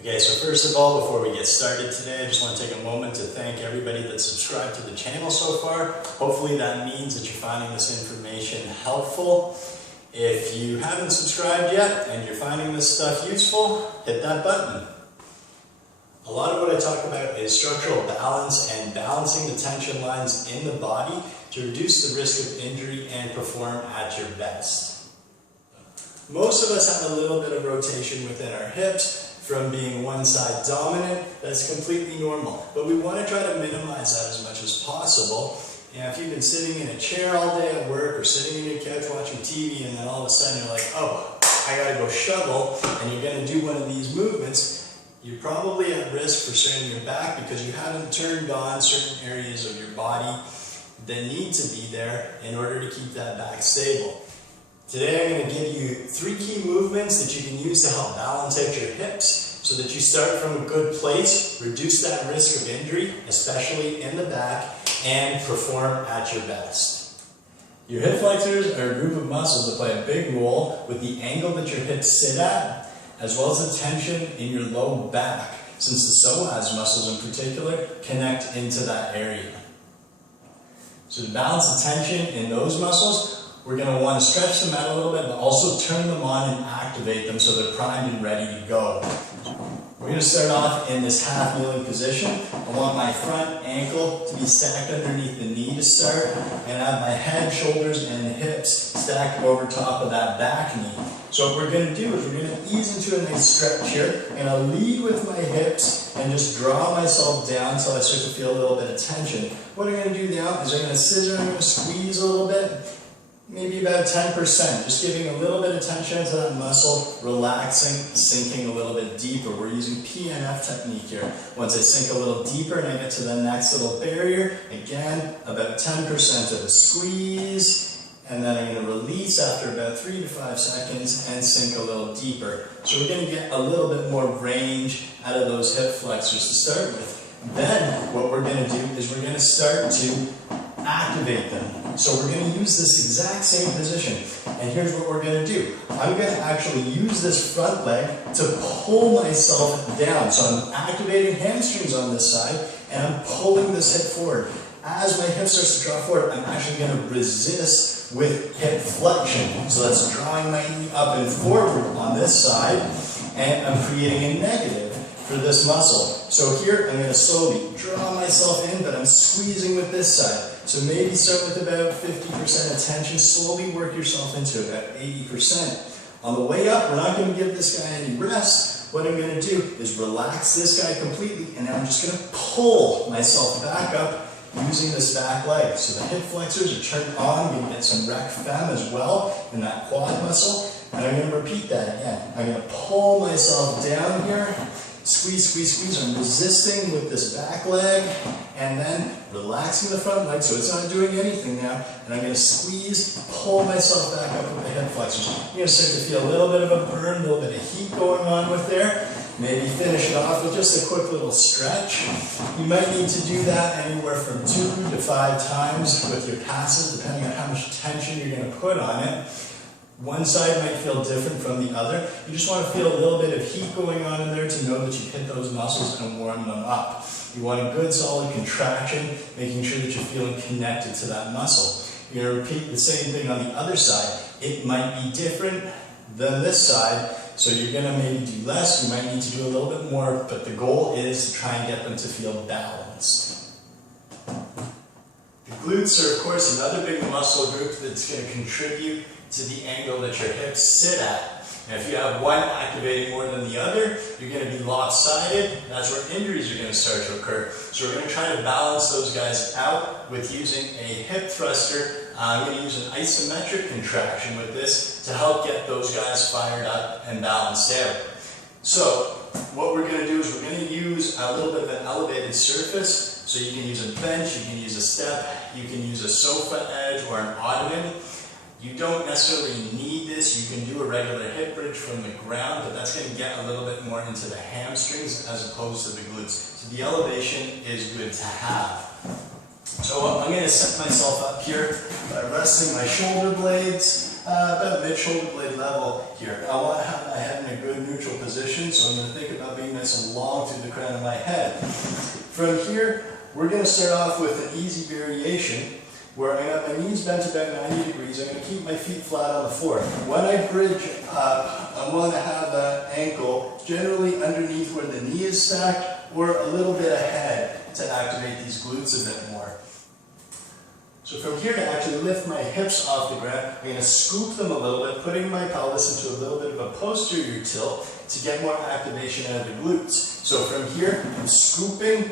Okay, so first of all, before we get started today, I just want to take a moment to thank everybody that's subscribed to the channel so far. Hopefully that means that you're finding this information helpful. If you haven't subscribed yet and you're finding this stuff useful, hit that button. A lot of what I talk about is structural balance and balancing the tension lines in the body to reduce the risk of injury and perform at your best. Most of us have a little bit of rotation within our hips. From being one side dominant, that's completely normal. But we want to try to minimize that as much as possible. And if you've been sitting in a chair all day at work or sitting in your couch watching TV and then all of a sudden you're like, oh, I gotta go shovel, and you're gonna do one of these movements, you're probably at risk for straining your back because you haven't turned on certain areas of your body that need to be there in order to keep that back stable. Today I'm going to give you 3 key movements that you can use to help balance out your hips so that you start from a good place, reduce that risk of injury, especially in the back, and perform at your best. Your hip flexors are a group of muscles that play a big role with the angle that your hips sit at, as well as the tension in your low back, since the psoas muscles in particular connect into that area. So to balance the tension in those muscles, we're going to want to stretch them out a little bit, but also turn them on and activate them so they're primed and ready to go. We're going to start off in this half kneeling position. I want my front ankle to be stacked underneath the knee to start, and I have my head, shoulders, and hips stacked over top of that back knee. So what we're going to do is we're going to ease into a nice stretch here, and I'll lead with my hips and just draw myself down until I start to feel a little bit of tension. What I'm going to do now is I'm going to scissor, I'm going to squeeze a little bit. Maybe about 10%, just giving a little bit of tension to that muscle, relaxing, sinking a little bit deeper. We're using PNF technique here. Once I sink a little deeper and I get to the next little barrier, again, about 10% of a squeeze, and then I'm going to release after about 3 to 5 seconds and sink a little deeper. So we're going to get a little bit more range out of those hip flexors to start with. Then what we're going to do is we're going to start to activate them. So we're going to use this exact same position, and here's what we're going to do. I'm going to actually use this front leg to pull myself down. So I'm activating hamstrings on this side, and I'm pulling this hip forward. As my hip starts to draw forward, I'm actually going to resist with hip flexion. So that's drawing my knee up and forward on this side, and I'm creating a negative for this muscle. So here I'm going to slowly draw myself in, but I'm squeezing with this side. So maybe start with about 50% of tension, slowly work yourself into about 80%. On the way up, we're not going to give this guy any rest. What I'm going to do is relax this guy completely, and then I'm just going to pull myself back up using this back leg. So the hip flexors are turned on, I'm going to get some rec fem as well in that quad muscle, and I'm going to repeat that again. I'm going to pull myself down here, squeeze, squeeze, squeeze. I'm resisting with this back leg, and then relaxing the front leg so it's not doing anything now. And I'm going to squeeze, pull myself back up with the hip flexors. You're going to start to feel a little bit of a burn, a little bit of heat going on with there. Maybe finish it off with just a quick little stretch. You might need to do that anywhere from 2 to 5 times with your passes, depending on how much tension you're going to put on it. One side might feel different from the other. You just want to feel a little bit of heat going on in there to know that you've hit those muscles and warm them up. You want a good solid contraction, making sure that you're feeling connected to that muscle. You're going to repeat the same thing on the other side. It might be different than this side, so you're going to maybe do less, you might need to do a little bit more, but the goal is to try and get them to feel balanced. The glutes are, of course, another big muscle group that's going to contribute to the angle that your hips sit at. And if you have one activating more than the other, you're going to be lopsided, and that's where injuries are going to start to occur. So we're going to try to balance those guys out with using a hip thruster. I'm going to use an isometric contraction with this to help get those guys fired up and balanced out. So what we're going to do is we're going to use a little bit of an elevated surface. So you can use a bench, you can use a step, you can use a sofa edge or an ottoman. You don't necessarily need this. You can do a regular hip bridge from the ground, but that's going to get a little bit more into the hamstrings as opposed to the glutes. So the elevation is good to have. So I'm going to set myself up here by resting my shoulder blades about mid-shoulder blade level here. I want to have my head in a good neutral position, so I'm going to think about being nice and long through the crown of my head. From here, we're going to start off with an easy variation where I got my knees bent about 90 degrees. I'm going to keep my feet flat on the floor. When I bridge up, I want to have that ankle generally underneath where the knee is stacked or a little bit ahead to activate these glutes a bit more. So from here, to actually lift my hips off the ground, I'm going to scoop them a little bit, putting my pelvis into a little bit of a posterior tilt to get more activation out of the glutes. So from here, I'm scooping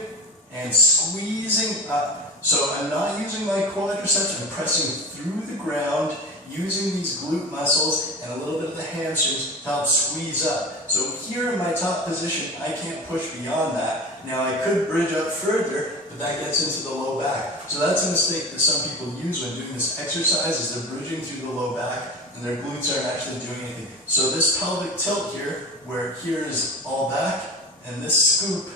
and squeezing up. So I'm not using my quadriceps, I'm pressing through the ground, using these glute muscles and a little bit of the hamstrings to help squeeze up. So here in my top position, I can't push beyond that. Now I could bridge up further, but that gets into the low back. So that's a mistake that some people use when doing this exercise, is they're bridging through the low back and their glutes aren't actually doing anything. So this pelvic tilt here, where here is all back, and this scoop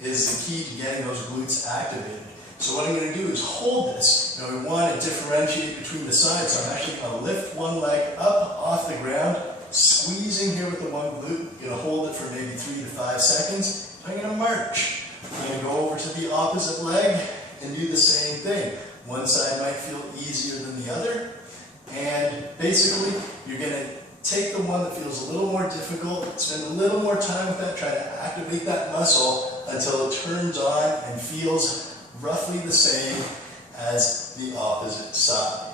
is the key to getting those glutes activated. So what I'm going to do is hold this. Now we want to differentiate between the sides, so I'm actually going to lift one leg up off the ground, squeezing here with the one glute. I'm going to hold it for maybe 3 to 5 seconds. I'm going to march. I'm going to go over to the opposite leg and do the same thing. One side might feel easier than the other, and basically you're going to take the one that feels a little more difficult, spend a little more time with that, try to activate that muscle until it turns on and feels roughly the same as the opposite side.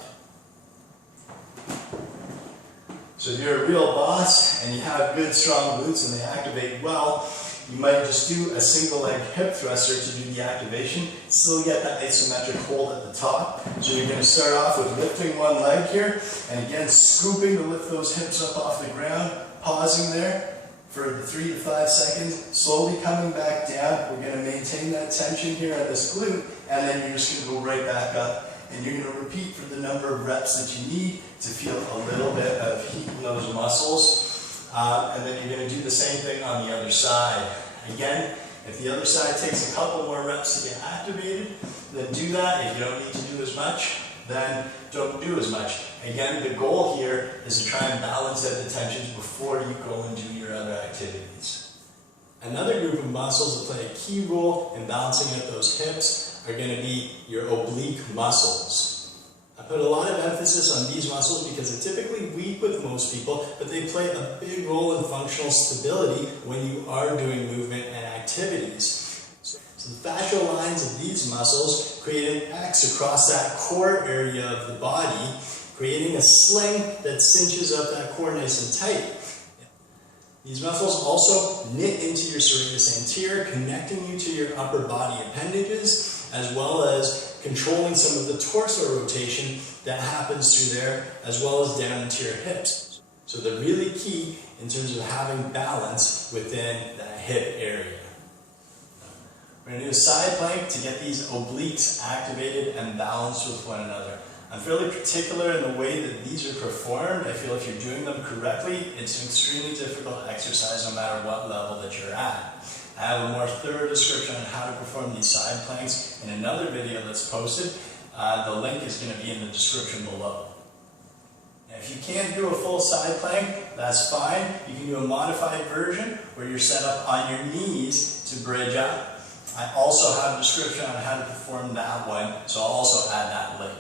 So if you're a real boss and you have good strong glutes and they activate well, you might just do a single leg hip thruster to do the activation, still get that isometric hold at the top. So you're going to start off with lifting one leg here, and again scooping to lift those hips up off the ground, pausing there for the 3 to 5 seconds, slowly coming back down. We're going to maintain that tension here on this glute, and then you're just going to go right back up. And you're going to repeat for the number of reps that you need to feel a little bit of heat in those muscles. And then you're going to do the same thing on the other side. Again, if the other side takes a couple more reps to get activated, then do that. If you don't need to do as much, then don't do as much. Again, the goal here is to try and balance out the tensions before you go and do your other activities. Another group of muscles that play a key role in balancing out those hips are going to be your oblique muscles. I put a lot of emphasis on these muscles because they're typically weak with most people, but they play a big role in functional stability when you are doing movement and activities. So the fascial lines of these muscles create an X across that core area of the body, creating a sling that cinches up that core nice and tight. These muscles also knit into your serratus anterior, connecting you to your upper body appendages, as well as controlling some of the torso rotation that happens through there, as well as down into your hips. So they're really key in terms of having balance within that hip area. We're going to do a side plank to get these obliques activated and balanced with one another. I'm fairly particular in the way that these are performed. I feel if you're doing them correctly, it's an extremely difficult exercise no matter what level that you're at. I have a more thorough description on how to perform these side planks in another video that's posted. The link is going to be in the description below. Now, if you can't do a full side plank, that's fine. You can do a modified version where you're set up on your knees to bridge up. I also have a description on how to perform that one, so I'll also add that link.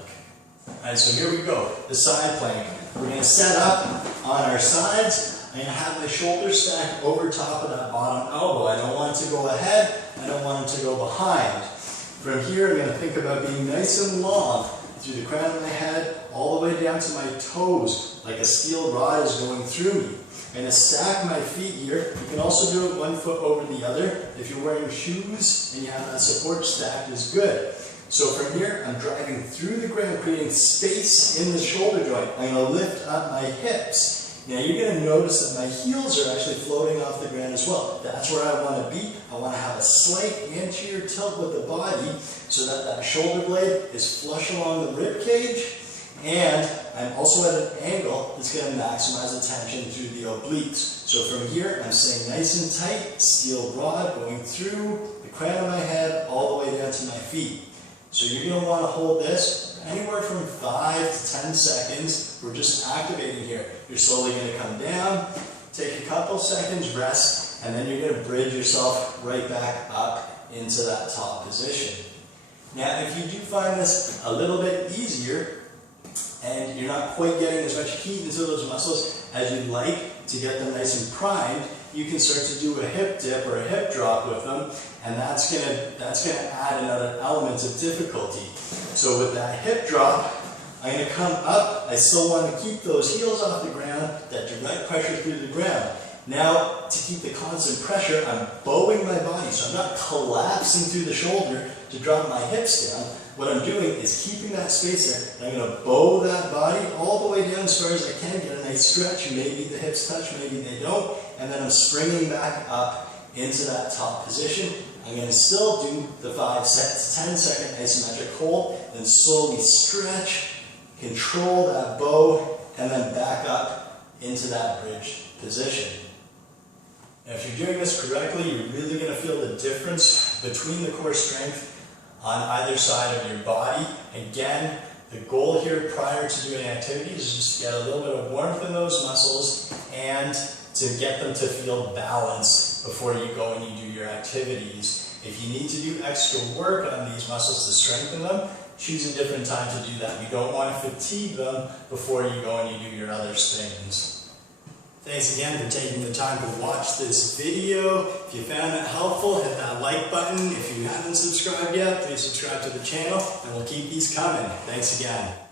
Alright, so here we go, the side plank. We're going to set up on our sides. I'm going to have my shoulders stacked over top of that bottom elbow. I don't want it to go ahead, I don't want it to go behind. From here, I'm going to think about being nice and long through the crown of my head, all the way down to my toes, like a steel rod is going through me. I'm going to stack my feet here. You can also do it one foot over the other. If you're wearing shoes and you have that support, stacked is good. So from here, I'm driving through the ground, creating space in the shoulder joint. I'm going to lift up my hips. Now you're going to notice that my heels are actually floating off the ground as well. That's where I want to be. I want to have a slight anterior tilt with the body so that that shoulder blade is flush along the rib cage. And I'm also at an angle that's going to maximize the tension through the obliques. So from here, I'm staying nice and tight, steel rod going through the crown of my head all the way down to my feet. So you're going to want to hold this anywhere from 5 to 10 seconds. We're just activating here. You're slowly going to come down, take a couple seconds, rest, and then you're going to bridge yourself right back up into that top position. Now, if you do find this a little bit easier, and you're not quite getting as much heat into those muscles as you'd like to get them nice and primed, you can start to do a hip dip or a hip drop with them, and that's gonna add another element of difficulty. So with that hip drop, I'm going to come up. I still want to keep those heels off the ground, that direct pressure through the ground. Now, to keep the constant pressure, I'm bowing my body, so I'm not collapsing through the shoulder to drop my hips down. What I'm doing is keeping that space there, and I'm going to bow that body all the way down as far as I can, get a nice stretch. Maybe the hips touch, maybe they don't, and then I'm springing back up into that top position. I'm going to still do the 5 sets, 10-second isometric hold, then slowly stretch, control that bow, and then back up into that bridge position. Now, if you're doing this correctly, you're really going to feel the difference between the core strength on either side of your body. Again, the goal here prior to doing activities is just to get a little bit of warmth in those muscles and to get them to feel balanced before you go and you do your activities. If you need to do extra work on these muscles to strengthen them, choose a different time to do that. You don't want to fatigue them before you go and you do your other things. Thanks again for taking the time to watch this video. If you found it helpful, hit that like button. If you haven't subscribed yet, please subscribe to the channel, and we'll keep these coming. Thanks again.